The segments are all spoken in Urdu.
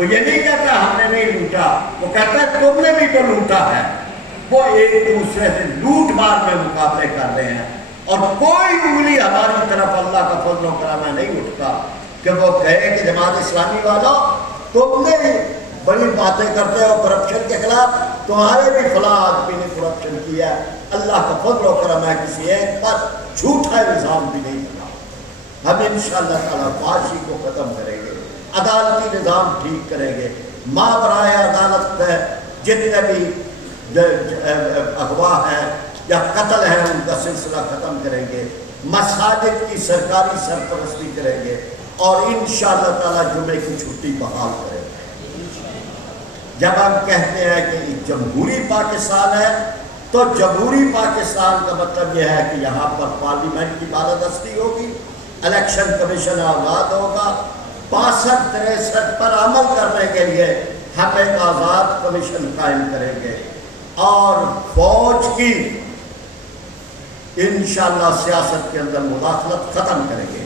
وہ یہ نہیں کہتا ہم نے نہیں لوٹا، وہ کہتا ہے تم نے بھی تو لوٹا ہے۔ وہ ایک دوسرے سے لوٹ مار میں مقابلے کر رہے ہیں، اور کوئی انگلی ہماری طرف اللہ کا فضل و کرم نہیں اٹھتا کہ وہ کہے کہ جماعت اسلامی والوں تم نے بڑی باتیں کرتے ہو کرپشن کے خلاف، تمہارے بھی فلاں آدمی نے کرپشن کیا ہے، اللہ کا فضل و کرم ہے کسی ایک پر جھوٹا الزام بھی نہیں بنا۔ ہم انشاءاللہ تعالیٰ فحاشی کو ختم کریں گے، عدالتی نظام ٹھیک کریں گے، ماورائے عدالت پہ جتنے بھی اغوا ہیں یا قتل ہیں ان کا سلسلہ ختم کریں گے، مساجد کی سرکاری سرپرستی کریں گے، اور انشاءاللہ تعالیٰ جمعے کی چھٹی بحال کریں گے۔ جب ہم کہتے ہیں کہ جمہوری پاکستان ہے تو جمہوری پاکستان کا مطلب یہ ہے کہ یہاں پر پارلیمنٹ کی بالادستی ہوگی، الیکشن کمیشن آزاد ہوگا، 62-63 پر عمل کرنے کے لیے ہم ایک آزاد کمیشن قائم کریں گے، اور فوج کی انشاءاللہ سیاست کے اندر مداخلت ختم کریں گے۔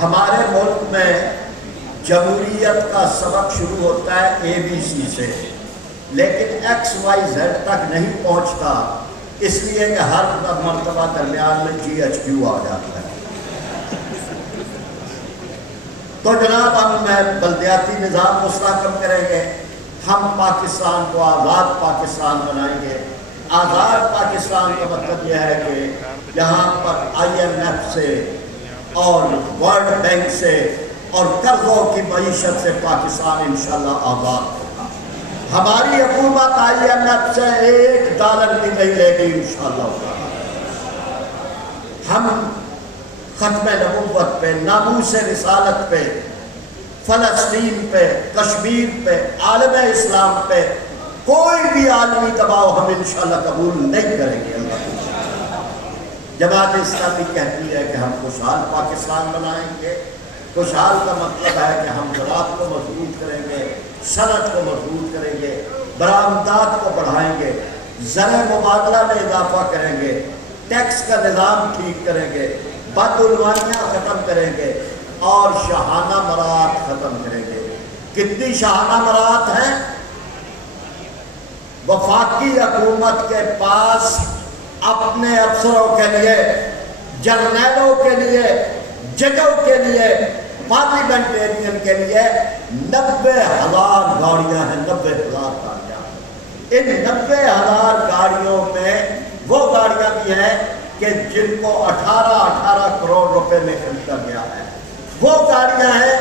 ہمارے ملک میں جمہوریت کا سبق شروع ہوتا ہے ABC سے، لیکن XYZ تک نہیں پہنچتا، اس لیے کہ ہر مرتبہ درمیان میں GHQ آ جاتا ہے۔ تو جناب ہم بلدیاتی نظام مستحکم کریں گے، ہم پاکستان کو آزاد پاکستان بنائیں گے۔ آزاد پاکستان کا مطلب یہ ہے کہ یہاں پر IMF سے اور ورلڈ بینک سے اور قرضوں کی معیشت سے پاکستان انشاءاللہ آزاد ہوگا۔ ہماری حکومت IMF سے $1 بھی نہیں لے گی انشاءاللہ۔ ہم ختم نبوت پہ، ناموس رسالت پہ، فلسطین پہ، کشمیر پہ، عالم اسلام پہ کوئی بھی عالمی دباؤ ہم انشاءاللہ قبول نہیں کریں گے۔ اللہ جماعت اسلامی کہتی ہے کہ ہم خوشحال پاکستان بنائیں گے۔ خوشحال کا مطلب ہے کہ ہم زراعت کو مضبوط کریں گے، صنعت کو مضبوط کریں گے، برآمدات کو بڑھائیں گے، زر مبادلہ میں اضافہ کریں گے، ٹیکس کا نظام ٹھیک کریں گے، بدعنوانیاں ختم کریں گے، اور شاہانہ مرات ختم کریں گے۔ کتنی شاہانہ مرات ہیں؟ وفاقی حکومت کے پاس اپنے افسروں کے لیے، جرنیلوں کے لیے، ججوں کے لیے، پارلیمنٹیرین کے لیے 90,000 گاڑیاں ہیں۔ 90,000 گاڑیاں۔ ان 90,000 گاڑیوں میں وہ گاڑیاں بھی ہیں کہ جن کو 18 کروڑ روپے میں خریدا گیا ہے۔ وہ گاڑیاں ہیں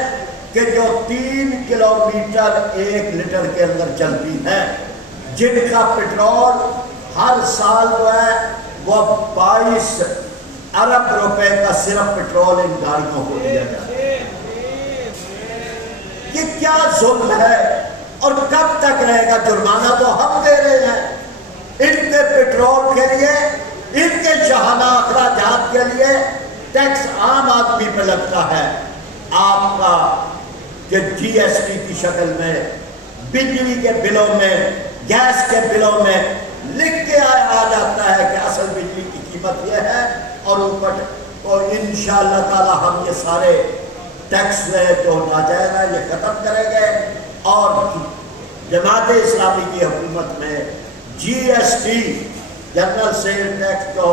کہ جو 3 کلومیٹر 1 لیٹر کے اندر چلتی ہیں، جن کا پیٹرول ہر سال جو ہے وہ 22 ارب روپے کا صرف پیٹرول ان گاڑیوں کو دیا جاتا ہے۔ یہ کیا ظلم ہے اور کب تک رہے گا؟ جرمانہ تو ہم دے رہے ہیں ان کے پیٹرول کے لیے، ان کے شاہانہ اخراجات کے لیے ٹیکس عام آدمی پہ لگتا ہے۔ آپ کا کہ GST کی شکل میں، بجلی کے بلوں میں، گیس کے بلوں میں لکھ کے آ جاتا ہے کہ اصل بجلی کی قیمت یہ ہے، اور اوپر اور انشاءاللہ تعالی ہم یہ سارے ٹیکس جو ناجائز ہیں یہ ختم کریں گے، اور جماعت اسلامی کی حکومت میں GST جنرل سیل ٹیکس جو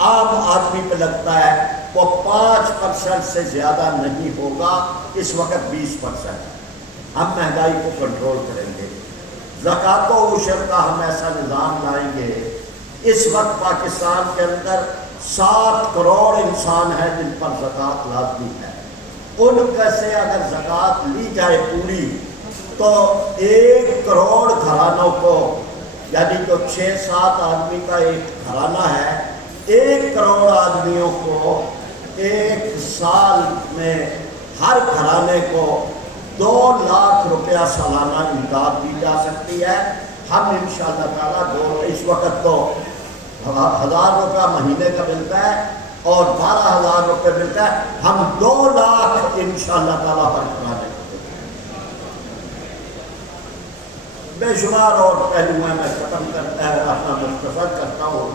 عام آدمی پہ لگتا ہے وہ 5% سے زیادہ نہیں ہوگا، اس وقت 20%۔ ہم مہنگائی کو کنٹرول کریں گے۔ زکوٰۃ و عشر کا ہم ایسا نظام لائیں گے۔ اس وقت پاکستان کے اندر 7 کروڑ انسان ہیں جن پر زکوٰۃ لازمی ہے۔ ان میں سے اگر زکوٰۃ لی جائے پوری تو 1 کروڑ گھرانوں کو، یعنی جو 6-7 آدمی کا ایک گھرانہ ہے، 1 کروڑ آدمیوں کو 1 سال میں ہر گھرانے کو 2 لاکھ روپیہ سالانہ امداد دی جا سکتی ہے۔ ہم انشاءاللہ تعالیٰ اس وقت تو 1000 روپیہ مہینے کا ملتا ہے اور 12,000 روپے ملتا ہے، ہم 2 لاکھ انشاءاللہ تعالیٰ ہر گھرانے کو دیں گے۔ بے شمار اور پہلو ہیں، میں اپنا مختصر کرتا ہوں۔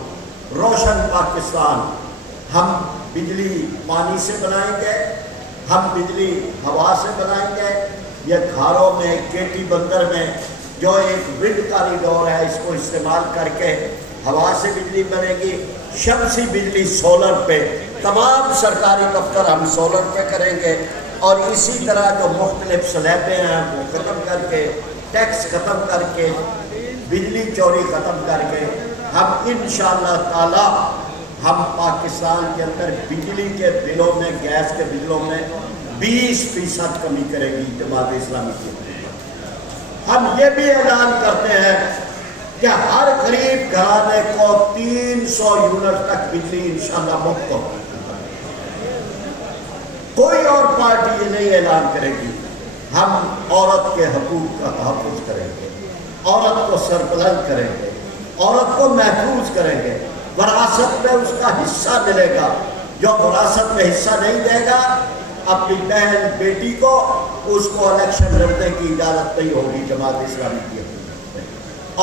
روشن پاکستان، ہم بجلی پانی سے بنائیں گے، ہم بجلی ہوا سے بنائیں گے۔ یہ گھروں میں کیٹی بندر میں جو ایک ونڈ کاریڈور ہے، اس کو استعمال کر کے ہوا سے بجلی بنے گی، شمسی بجلی سولر پہ، تمام سرکاری دفتر ہم سولر پہ کریں گے، اور اسی طرح جو مختلف سلیبیں ہیں وہ ختم کر کے، ٹیکس ختم کر کے، بجلی چوری ختم کر کے، ہم انشاءاللہ تعالی ہم پاکستان کے اندر بجلی کے بلوں میں، گیس کے بلوں میں 20% کمی کرے گی جماعت اسلامی کی۔ ہم یہ بھی اعلان کرتے ہیں کہ ہر غریب گھرانے کو 300 یونٹ تک بجلی انشاءاللہ مفت ہوگی۔ کوئی اور پارٹی یہ نہیں اعلان کرے گی۔ ہم عورت کے حقوق کا تحفظ کریں گے، عورت کو سربلند کریں گے، عورت کو محفوظ کریں گے، وراثت میں اس کا حصہ ملے گا۔ جو وراثت میں حصہ نہیں دے گا اپنی بہن بیٹی کو، اس کو الیکشن لڑنے کی اجازت نہیں ہوگی جماعت اسلامی کی۔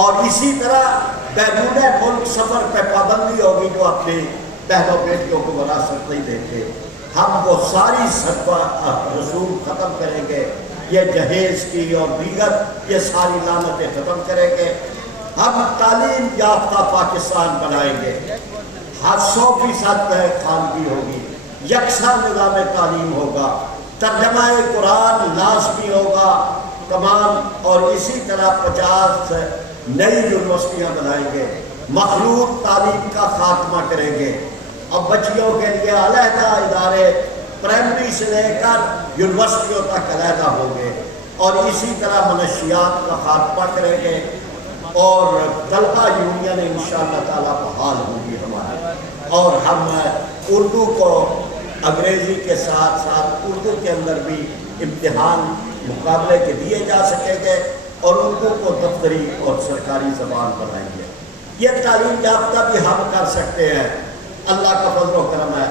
اور اسی طرح بیرون ملک سفر پہ پابندی ہوگی جو اپنی بہنوں بیٹیوں کو وراثت نہیں دیتے۔ ہم وہ ساری رسوم ختم کریں گے، یہ جہیز کی اور دیگر یہ ساری لعنتیں ختم کریں گے۔ ہم تعلیم یافتہ پاکستان بنائیں گے، 100% خانگی ہوگی، یکساں نظام تعلیم ہوگا، ترجمہ قرآن لازمی ہوگا تمام، اور اسی طرح 50 نئی یونیورسٹیاں بنائیں گے، مخلوط تعلیم کا خاتمہ کریں گے، اب بچیوں کے لیے علیحدہ ادارے پرائمری سے لے کر یونیورسٹیوں تک علیحدہ ہوں گے، اور اسی طرح منشیات کا خاتمہ کریں گے، اور طلبہ یونین انشاءاللہ تعالیٰ بحال ہوگی ہمارے، اور ہم اردو کو انگریزی کے ساتھ ساتھ اردو کے اندر بھی امتحان مقابلے کے دیے جا سکیں گے، اور اردو کو دفتری اور سرکاری زبان بنائیں گے۔ یہ تعلیم یافتہ بھی ہم کر سکتے ہیں، اللہ کا فضل و کرم ہے،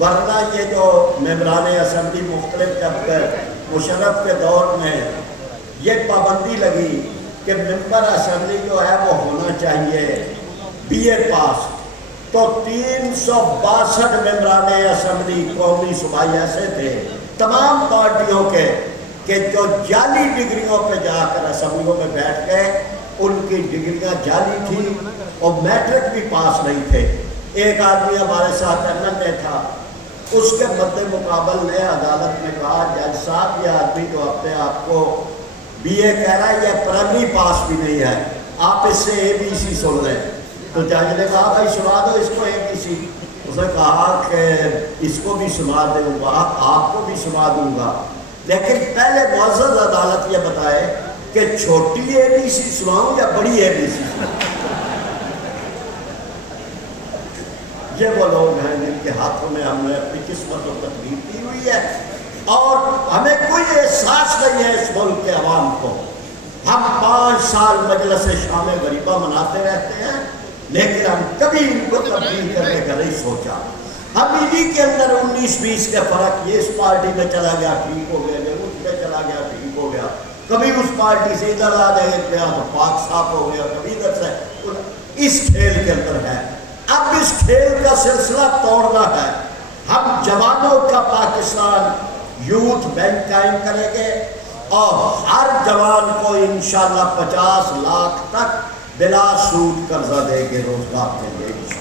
ورنہ یہ جو ممبران اسمبلی مختلف جب مشرف کے دور میں یہ پابندی لگی کہ ممبر اسمبلی جو ہے وہ ہونا چاہیے بی اے پاس، تو 362 ممبران اسمبلی قومی صوبائی ایسے تھے تمام پارٹیوں کے کہ جو جعلی ڈگریوں پہ جا کر اسمبلیوں میں بیٹھ گئے، ان کی ڈگریاں جعلی تھیں اور میٹرک بھی پاس نہیں تھے۔ ایک آدمی ہمارے ساتھ MLA تھا، اس کے مد مقابل نے عدالت میں کہا جج صاحب یہ آدمی جو اپنے آپ کو بی اے کہہ رہا ہے یہ پرائمری پاس بھی نہیں ہے، آپ اس سے ABC سن لیں۔ تو جج نے کہا بھائی سنا دو اس کو ABC۔ اس نے کہا کہ اس کو بھی سنا دوں گا، آپ کو بھی سنا دوں گا، لیکن پہلے معزز عدالت یہ بتائے کہ چھوٹی ABC سناؤں یا بڑی ABC سناؤں۔ یہ وہ لوگ ہیں جن کے ہاتھوں میں ہم نے اپنی قسمت و تقدیر دی ہوئی ہے، اور ہمیں کوئی احساس نہیں ہے اس ملک کے عوام کو۔ ہم 5 سال مجلس شام غریبہ مناتے رہتے ہیں، لیکن ہم کبھی ان کو تبدیل کرنے کا نہیں سوچا۔ ہم انہی کے اندر 19-20 کے فرق، یہ اس پارٹی میں چلا گیا ٹھیک ہو گیا، یہ اس میں چلا گیا ٹھیک ہو گیا، کبھی اس پارٹی سے ادھر آ گیا تو پاک صاف ہو گیا، کبھی ادھر سے، اس کھیل کے اندر ہے۔ اب اس کھیل کا سلسلہ توڑنا ہے۔ ہم جوانوں کا پاکستان یوتھ بینک قائم کریں گے، اور ہر جوان کو انشاءاللہ 50 لاکھ تک بلا سود قرضہ دیں گے، روزگار دیں گے انشاءاللہ۔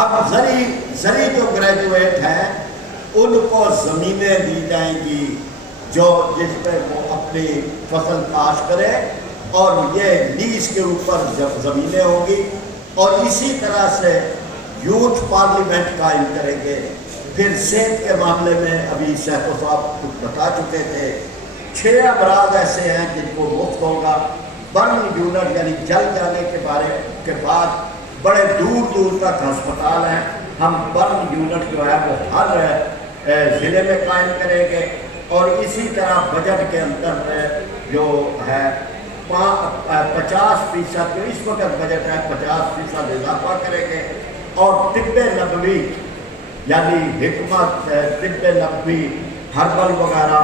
اب زری جو گریجویٹ ہیں ان کو زمینیں دی جائیں گی جو جس پہ وہ اپنی فصل کاشت کرے، اور یہ لیز کے اوپر زمینیں ہوں گی، اور اسی طرح سے یوتھ پارلیمنٹ قائم کریں گے۔ پھر صحت کے معاملے میں ابھی شیخو صاحب کچھ بتا چکے تھے، 6 امراض ایسے ہیں جن کو مفت ہوگا۔ برن یونٹ یعنی جل جانے کے بعد بڑے دور دور تک ہسپتال ہیں، ہم برن یونٹ جو ہے وہ ہر ضلع میں قائم کریں گے، اور اسی طرح بجٹ کے اندر جو ہے 50% جو اس وقت بجٹ ہے 50% اضافہ کریں گے، اور طب نبوی یعنی حکمت طب نبوی ہربل وغیرہ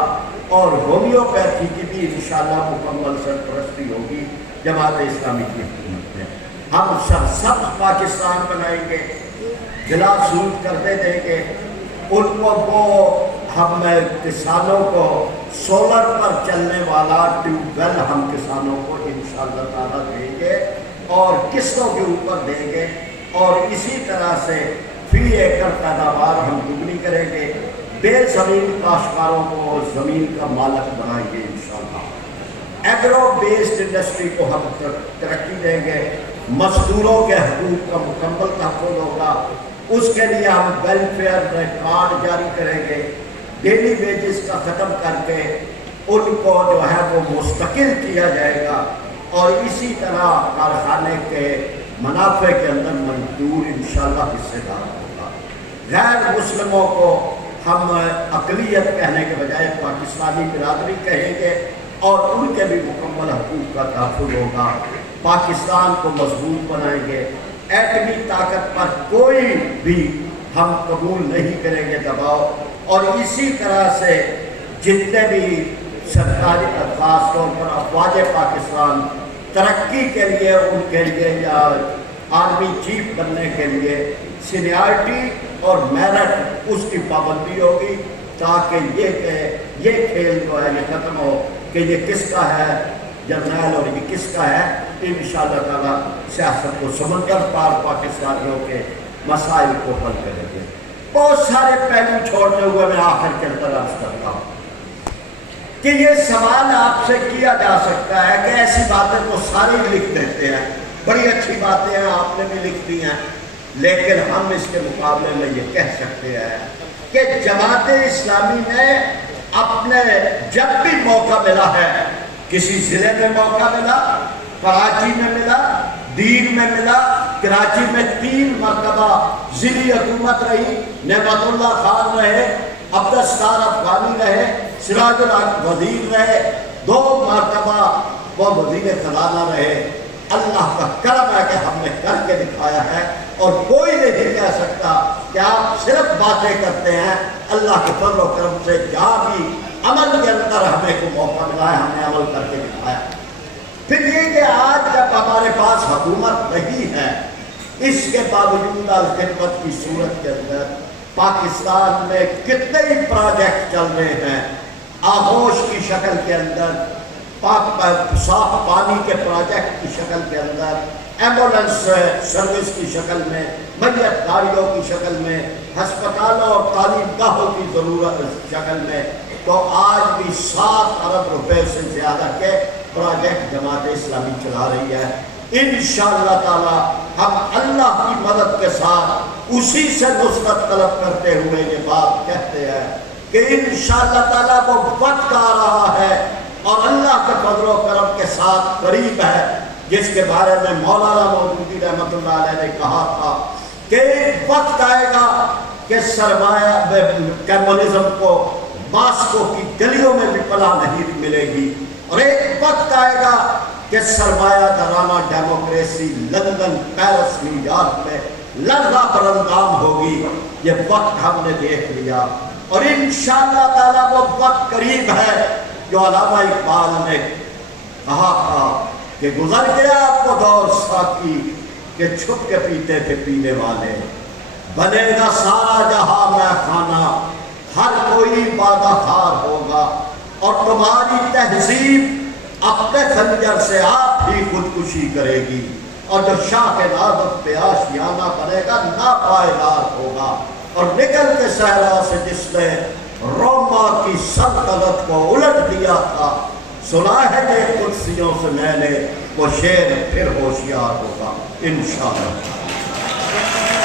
اور ہومیوپیتھی کی بھی انشاءاللہ مکمل سرپرستی ہوگی جماعت اسلامی کی حکومت میں. ہم سب پاکستان بنائیں گے، بلا سود کرتے دیں گے ان کو. وہ ہم کسانوں کو سولر پر چلنے والا ٹیوب ویل ہم کسانوں کو انشاءاللہ تعالیٰ دیں گے اور قسطوں کے اوپر دیں گے، اور اسی طرح سے فی ایکڑ پیداوار ہم دگنی کریں گے. بے زمین کاشتکاروں کو زمین کا مالک بنائیں گے انشاءاللہ. ایگرو بیسڈ انڈسٹری کو ہم ترقی دیں گے. مزدوروں کے حقوق کا مکمل تحفظ ہوگا. اس کے لیے ہم ویلفیئر کارڈ جاری کریں گے. ڈیلی ویجز کا ختم کر کے ان کو جو ہے وہ مستقل کیا جائے گا، اور اسی طرح کارخانے کے منافع کے اندر مزدور انشاءاللہ حصے دار ہوگا. غیر مسلموں کو ہم اقلیت کہنے کے بجائے پاکستانی برادری کہیں گے، اور ان کے بھی مکمل حقوق کا تحفظ ہوگا. پاکستان کو مضبوط بنائیں گے. ایٹمی طاقت پر کوئی بھی ہم قبول نہیں کریں گے دباؤ. اور اسی طرح سے جتنے بھی سرکاری خاص طور پر افواج پاکستان ترقی کے لیے ان کے لیے یا آرمی چیف بننے کے لیے سینیارٹی اور میرٹ اس کی پابندی ہوگی، تاکہ یہ کھیل جو ہے یہ ختم ہو کہ یہ کس کا ہے جرنیل اور یہ کس کا ہے. انشاءاللہ تعالیٰ سیاست کو سمندر پار پاکستانیوں کے مسائل کو حل کریں گے. بہت سارے پہلو چھوڑتے ہوئے میں آخر کے اندر عرض کرتا ہوں کہ یہ سوال آپ سے کیا جا سکتا ہے کہ ایسی باتیں تو سارے لکھ دیتے ہیں، بڑی اچھی باتیں ہیں آپ نے بھی لکھ دی ہیں، لیکن ہم اس کے مقابلے میں یہ کہہ سکتے ہیں کہ جماعت اسلامی نے اپنے جب بھی موقع ملا ہے، کسی ضلع میں موقع ملا، کراچی میں ملا، دین میں ملا. کراچی میں 3 مرتبہ ضلعی حکومت رہی. نعمت اللہ خان رہے، عبدالستار افغانی رہے، سراج الحق وزیر رہے، 2 مرتبہ وہ وزیر خزانہ رہے. اللہ کا کرم ہے کہ ہم نے کر کے دکھایا ہے، اور کوئی نہیں کہہ سکتا کہ آپ صرف باتیں کرتے ہیں. اللہ کے فضل و کرم سے جہاں بھی عمل کے اندر ہمیں کو موقع ملا ہے ہم نے عمل کر کے دکھایا. پھر یہ کہ آج جب ہمارے پاس حکومت نہیں ہے، اس کے باوجود الخدمت کی صورت کے اندر پاکستان میں کتنے ہی پروجیکٹ چل رہے ہیں. آغوش کی شکل کے اندر، صاف پانی کے پروجیکٹ کی شکل کے اندر، ایمبولنس سروس کی شکل میں، میت گاڑیوں کی شکل میں، ہسپتالوں اور تعلیم گاہوں کی ضرورت شکل میں. تو آج بھی 7 ارب روپے سے زیادہ کے پروجیکٹ جماعت اسلامی چلا رہی ہے. انشاءاللہ تعالی ہم اللہ کی مدد کے ساتھ اسی سے نصرت طلب کرتے ہوئے یہ بات کہتے ہیں کہ انشاءاللہ تعالی وہ وقت آ رہا ہے اور اللہ کے فضل و کرم کے ساتھ قریب ہے، جس کے بارے میں مولانا مودودی رحمۃ اللہ علیہ نے کہا تھا کہ ایک وقت آئے گا کہ سرمایہ کمیونزم کو ماسکو کی گلیوں میں بھی پناہ نہیں ملے گی، اور ایک وقت آئے گا کہ سرمایہ دارانہ democracy London, Paris, new York میں لرزہ برندام ہوگی. یہ وقت ہم نے دیکھ لیا، اور انشاءاللہ تعالیٰ وہ وقت قریب ہے جو علامہ اقبال نے کہا تھا کہ گزر گیا وہ دور ساقی کہ چھپ کے پیتے تھے پینے والے. بنے گا سارا جہاں میں خانہ، ہر کوئی وعدہ خار ہوگا، اور تمہاری تہذیب اپنے خنجر سے آپ ہی خودکشی کرے گی، اور جو شاہ کے نازک پہ آشیانہ بنے گا ناپائیدار ہوگا. اور نکل کے صحرا سے جس نے روما کی سلطنت کو الٹ دیا تھا، سنا ہے کہ قدسیوں سے میں نے وہ شعر پھر ہوشیار ہوگا انشاءاللہ.